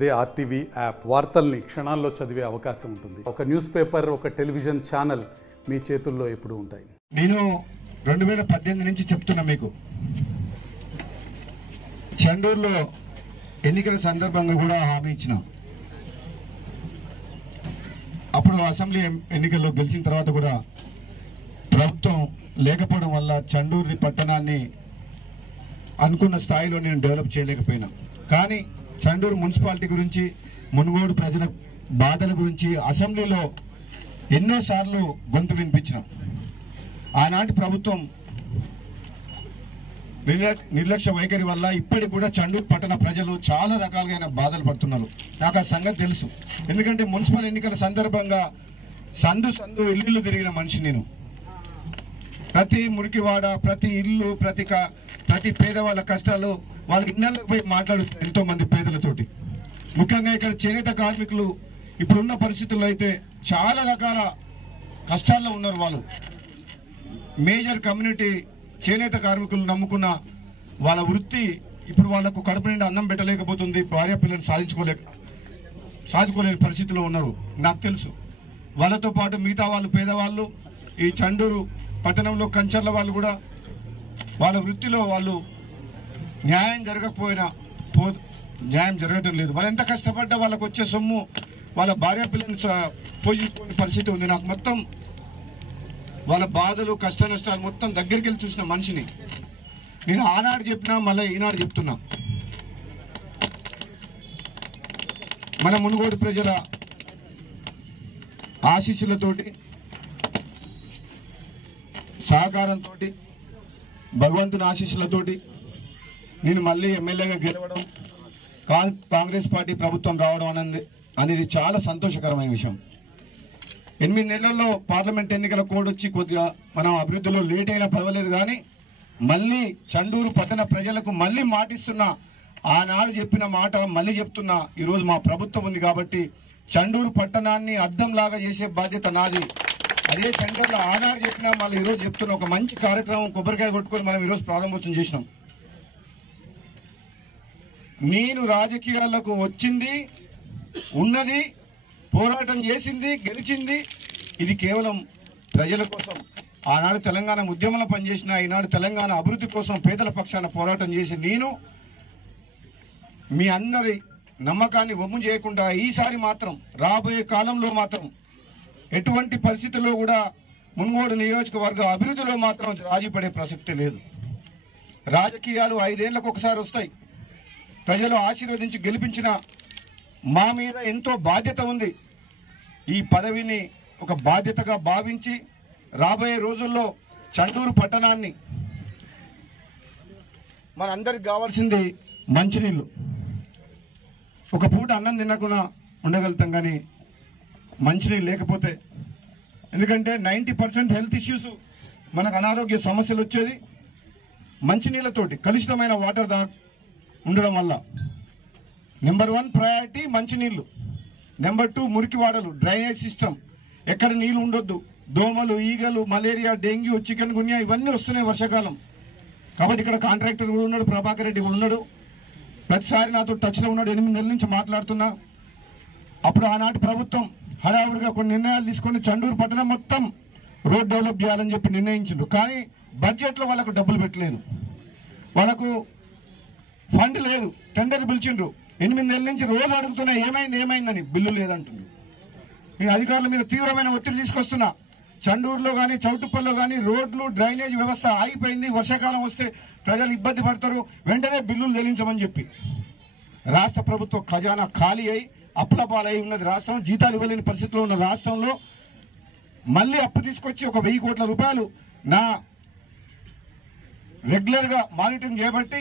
అదే RTV app వార్తల్ని క్షణాల్లో చదివే అవకాశం ఉంటుంది. ఒక న్యూస్ పేపర్, ఒక టెలివిజన్ ఛానల్ మీ చేతుల్లో ఎప్పుడు ఉంటాయి. నేను 2018 నుంచి చెప్తున్నా మీకు, చండూరులో ఎన్నికల సందర్భంగా కూడా హామీ ఇచ్చిన. అప్పుడు అసెంబ్లీ ఎన్నికల్లో గెలిచిన తర్వాత కూడా ప్రభుత్వం లేకపోవడం వల్ల చండూరు పట్టణాన్ని అనుకున్న స్థాయిలో నేను డెవలప్ చేయలేకపోయినా. కానీ చండూరు మున్సిపాలిటీ గురించి, మునుగోడు ప్రజల బాధల గురించి అసెంబ్లీలో ఎన్నోసార్లు గొంతు వినిపించిన. ఆనాటి ప్రభుత్వం నిర్లక్ష్య వైఖరి వల్ల ఇప్పటికి కూడా చండూరు పట్టణ ప్రజలు చాలా రకాలుగా బాధలు పడుతున్నారు. నాకు ఆ సంగతి తెలుసు. ఎందుకంటే మున్సిపల్ ఎన్నికల సందర్భంగా సందు ఇల్లు తిరిగిన మనిషి నేను. ప్రతి మురికివాడ, ప్రతి ఇల్లు, ప్రతి పేదవాళ్ళ కష్టాలు, వాళ్ళ ఇళ్లకు పోయి మాట్లాడుతారు ఎంతో మంది పేదలతోటి. ముఖ్యంగా ఇక్కడ చేనేత కార్మికులు ఇప్పుడున్న పరిస్థితుల్లో అయితే చాలా రకాల కష్టాల్లో ఉన్నారు. వాళ్ళు మేజర్ కమ్యూనిటీ చేనేత కార్మికులు నమ్ముకున్న వాళ్ళ వృత్తి ఇప్పుడు వాళ్లకు కడుపు నిండా అన్నం పెట్టలేకపోతుంది. భార్య పిల్లలు సాధించుకోలేని పరిస్థితిలో ఉన్నారు. నాకు తెలుసు. వాళ్ళతో పాటు మిగతా వాళ్ళు, పేదవాళ్ళు, ఈ చండూరు పట్టణంలో కంచర్ల వాళ్ళు కూడా వాళ్ళ వృత్తిలో వాళ్ళు న్యాయం జరగటం లేదు. వాళ్ళు ఎంత కష్టపడ్డా వాళ్ళకు వచ్చే సొమ్ము వాళ్ళ భార్య పిల్లల్ని పోషించుకునే పరిస్థితి ఉంది. నాకు మొత్తం వాళ్ళ బాధలు, కష్ట నష్టాలు మొత్తం దగ్గరికి వెళ్ళి చూసిన మనిషిని నేను. ఆనాడు చెప్పినా, మళ్ళీ ఈనాడు చెప్తున్నా. మన మునుగోడు ప్రజల ఆశీస్సులతోటి, సహకారంతో, భగవంతుని ఆశీస్సులతోటి నేను మళ్ళీ ఎమ్మెల్యేగా గెలవడం, కాంగ్రెస్ పార్టీ ప్రభుత్వం రావడం అనేది చాలా సంతోషకరమైన విషయం. 8 నెలల్లో పార్లమెంట్ ఎన్నికల కోడ్ వచ్చి కొద్దిగా మనం అభివృద్ధిలో లేట్ అయినా పర్వాలేదు, కానీ మళ్ళీ చండూరు పట్టణ ప్రజలకు మళ్ళీ మాటిస్తున్నా. ఆనాడు చెప్పిన మాట మళ్ళీ చెప్తున్నా. ఈరోజు మా ప్రభుత్వం ఉంది కాబట్టి చండూరు పట్టణాన్ని అద్దంలాగా చేసే బాధ్యత నాది. అదే సెంటర్లో ఆనాడు చెప్పినా, మళ్ళీ ఈరోజు చెప్తున్నా. ఒక మంచి కార్యక్రమం కొబ్బరికాయ కొట్టుకొని మనం ఈరోజు ప్రారంభోత్సవం చేసినాం. నేను రాజకీయాలకు వచ్చింది, ఉన్నది, పోరాటం చేసింది, గెలిచింది, ఇది కేవలం ప్రజల కోసం. ఆనాడు తెలంగాణ ఉద్యమంలో పనిచేసిన, ఈనాడు తెలంగాణ అభివృద్ధి కోసం పేదల పక్షాన పోరాటం చేసి నేను మీ అందరి నమ్మకాన్ని వమ్ము చేయకుండా ఈసారి మాత్రం, రాబోయే కాలంలో మాత్రం ఎటువంటి పరిస్థితుల్లో కూడా మునుగోడు నియోజకవర్గ అభివృద్ధిలో మాత్రం రాజీ పడే ప్రసక్తే లేదు. రాజకీయాలు 5 ఏళ్లకు ఒకసారి వస్తాయి. ప్రజలు ఆశీర్వదించి గెలిపించిన మా మీద ఎంతో బాధ్యత ఉంది. ఈ పదవిని ఒక బాధ్యతగా భావించి రాబోయే రోజుల్లో చండూరు పట్టణాన్ని, మనందరికి కావాల్సింది మంచినీళ్ళు. ఒక పూట అన్నం తినకుండా ఉండగలుగుతాం, కానీ మంచినీళ్ళు లేకపోతే, ఎందుకంటే 90% హెల్త్ ఇష్యూస్, మనకు అనారోగ్య సమస్యలు వచ్చేది మంచినీళ్ళతోటి, కలుషితమైన వాటర్ ఉండడం వల్ల. నెంబర్ 1 ప్రయారిటీ మంచినీళ్ళు. నెంబర్ 2 మురికివాడలు, డ్రైనేజ్ సిస్టమ్. ఎక్కడ నీళ్లు ఉండొద్దు. దోమలు, ఈగలు, మలేరియా, డెంగ్యూ, చికెన్ గున్యా ఇవన్నీ వస్తున్నాయి వర్షాకాలం. కాబట్టి ఇక్కడ కాంట్రాక్టర్ కూడా ఉన్నాడు, ప్రభాకర్ రెడ్డి కూడా ఉన్నాడు. ప్రతిసారి నాతో టచ్లో ఉన్నాడు. 8 నెలల నుంచి మాట్లాడుతున్నా. అప్పుడు ఆనాటి ప్రభుత్వం హడావుడిగా కొన్ని నిర్ణయాలు తీసుకొని చండూరు పట్టణం మొత్తం రోడ్ డెవలప్ చేయాలని చెప్పి నిర్ణయించిండ్రు. కానీ బడ్జెట్లో వాళ్ళకు డబ్బులు పెట్టలేదు, వాళ్ళకు ఫండ్ లేదు. టెండర్ పిలిచిండ్రు. 8 నెలల నుంచి రోజు అడుగుతున్నా ఏమైందని. బిల్లు లేదంటుండ్రు. నేను అధికారుల మీద తీవ్రమైన ఒత్తిడి తీసుకొస్తున్నా. చండూరులో కానీ, చౌటుప్పల్లో కానీ రోడ్లు, డ్రైనేజ్ వ్యవస్థ ఆగిపోయింది. వర్షాకాలం వస్తే ప్రజలు ఇబ్బంది పడతారు, వెంటనే బిల్లులు చెల్లించమని చెప్పి. రాష్ట్ర ప్రభుత్వ ఖజానా ఖాళీ అయి అప్పులపాలై ఉన్నది రాష్ట్రం. జీతాలు ఇవ్వలేని పరిస్థితిలో ఉన్న రాష్ట్రంలో మళ్ళీ అప్పు తీసుకొచ్చి ఒక 1000 కోట్ల రూపాయలు నా రెగ్యులర్గా మానిటరింగ్ చేయబట్టి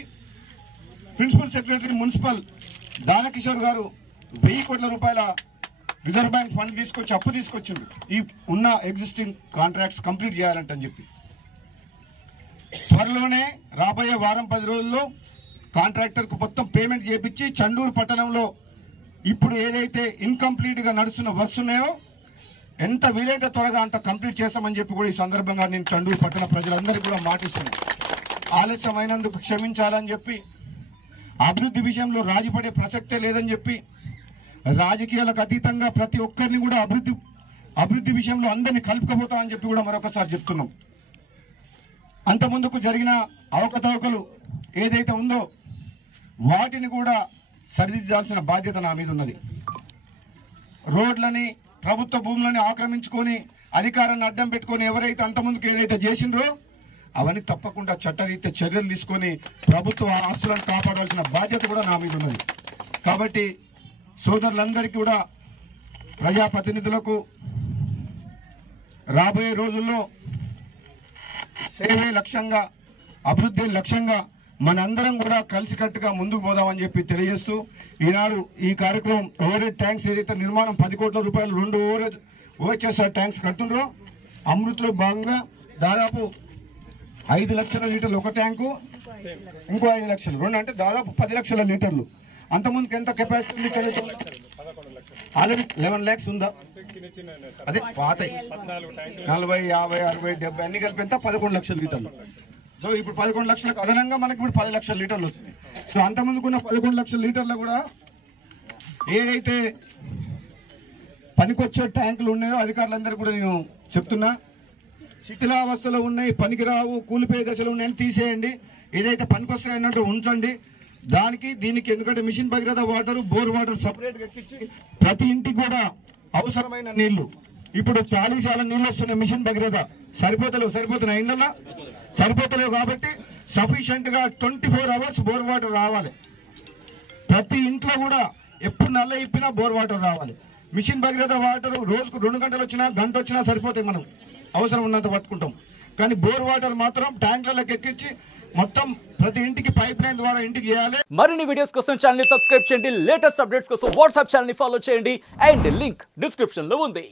ప్రిన్సిపల్ సెక్రటరీ మున్సిపల్ దానకిషోర్ గారు 1000 కోట్ల రూపాయల రిజర్వ్ బ్యాంక్ ఫండ్ తీసుకొచ్చి అప్పు తీసుకొచ్చిండు. ఈ ఉన్న ఎగ్జిస్టింగ్ కాంట్రాక్ట్స్ కంప్లీట్ చేయాలంటని చెప్పి. త్వరలోనే రాబోయే వారం 10 రోజుల్లో కాంట్రాక్టర్కు మొత్తం పేమెంట్ చేపించి చండూరు పట్టణంలో ఇప్పుడు ఏదైతే ఇన్కంప్లీట్ గా నడుస్తున్న వర్క్స్ ఉన్నాయో ఎంత వీలైతే త్వరగా అంత కంప్లీట్ చేస్తామని చెప్పి కూడా ఈ సందర్భంగా నేను చండూరు పట్టణ ప్రజలందరికీ కూడా మాటిస్తున్నాను. ఆలస్యమైనందుకు క్షమించాలని చెప్పి, అభివృద్ధి విషయంలో రాజీపడే ప్రసక్తే లేదని చెప్పి రాజకీయాలకు అతీతంగా ప్రతి ఒక్కరిని కూడా అభివృద్ధి విషయంలో అందరినీ కలుపుకపోతామని చెప్పి కూడా మరొకసారి చెప్తున్నాం. అంత ముందుకు జరిగిన అవకతవకలు ఏదైతే ఉందో వాటిని కూడా సరిదిద్దాల్సిన బాధ్యత నా మీద ఉన్నది. రోడ్లని, ప్రభుత్వ భూములని ఆక్రమించుకొని అధికారాన్ని అడ్డం పెట్టుకొని ఎవరైతే అంతకుముందుకు ఏదైతే చేసిండ్రో అవన్నీ తప్పకుండా చట్టరీత్యా చర్యలు తీసుకొని ప్రభుత్వ ఆస్తులను కాపాడాల్సిన బాధ్యత కూడా నా మీద ఉన్నది. కాబట్టి సోదరులందరికీ కూడా, ప్రజాప్రతినిధులకు రాబోయే రోజుల్లో సేవే లక్ష్యంగా, అభివృద్ధి లక్ష్యంగా మనందరం కూడా కలిసికట్టుగా ముందుకు పోదామని చెప్పి తెలియజేస్తూ, ఈనాడు ఈ కార్యక్రమం ఓవరేజ్ ట్యాంక్స్ ఏదైతే నిర్మాణం 10 కోట్ల రూపాయలు 2 ఓహెచ్ఎస్ఆర్ ట్యాంక్స్ కడుతుండ్రో, అమృత్లో భాగంగా దాదాపు 5 లక్షల లీటర్లు ఒక ట్యాంకు, ఇంకో 5 లక్షలు, 2 అంటే దాదాపు 10 లక్షల లీటర్లు. అంతకుముందుకు ఎంత కెపాసిటీ ఉంది? ఆల్రెడీ 11 lakhs ఉందా? అదే పాత 40, 50, 60, 70 అన్ని కలిపి ఎంత 11 లక్షల లీటర్లు. సో ఇప్పుడు 11 లక్షలకు అదనంగా మనకి ఇప్పుడు 10 లక్షల లీటర్లు వస్తున్నాయి. సో అంతకుముందుకున్న 11 లక్షల లీటర్లు కూడా ఏదైతే పనికొచ్చే ట్యాంకులు ఉన్నాయో అధికారులందరూ కూడా నేను చెప్తున్నా, శిథిలావస్థలో ఉన్నాయి, పనికిరావు, కూలిపోయే దశలో ఉన్నాయని తీసేయండి. ఏదైతే పనికొస్తాయన్నట్టు ఉంచండి. దీనికి ఎందుకంటే mission Bhagiratha water, bore water separate గా ఎక్కించి ప్రతి ఇంటికి కూడా అవసరమైన నీళ్లు, ఇప్పుడు చాలా నీళ్లు వస్తున్నాయి. మిషన్ భగీరథ సరిపోతున్నాయి, ఇళ్లలో సరిపోతలేవు. కాబట్టి సఫిషియెంట్ గా 24 hours బోర్ వాటర్ రావాలి. ప్రతి ఇంట్లో కూడా ఎప్పుడు నల్ల ఇప్పినా బోర్ వాటర్ రావాలి. మిషన్ భగీరథ వాటర్ రోజుకు 2 గంటలు వచ్చినా, గంట వచ్చినా సరిపోతాయి, మనం అవసరం ఉన్నంత పట్టుకుంటాం. కానీ బోర్ వాటర్ మాత్రం ట్యాంకులకు ఎక్కించి మొత్తం ప్రతి ఇంటికి పైప్ లైన్ ద్వారా ఇంటికి చేయాలి. మరిన్ని వీడియోస్ కోసం ఛానల్ ని సబ్స్క్రైబ్ చేయండి, లేటెస్ట్ అప్డేట్స్ కోసం వాట్సాప్ ఛానల్ ని ఫాలో చేయండి, అండ్ లింక్ డిస్క్రిప్షన్ లో ఉంది.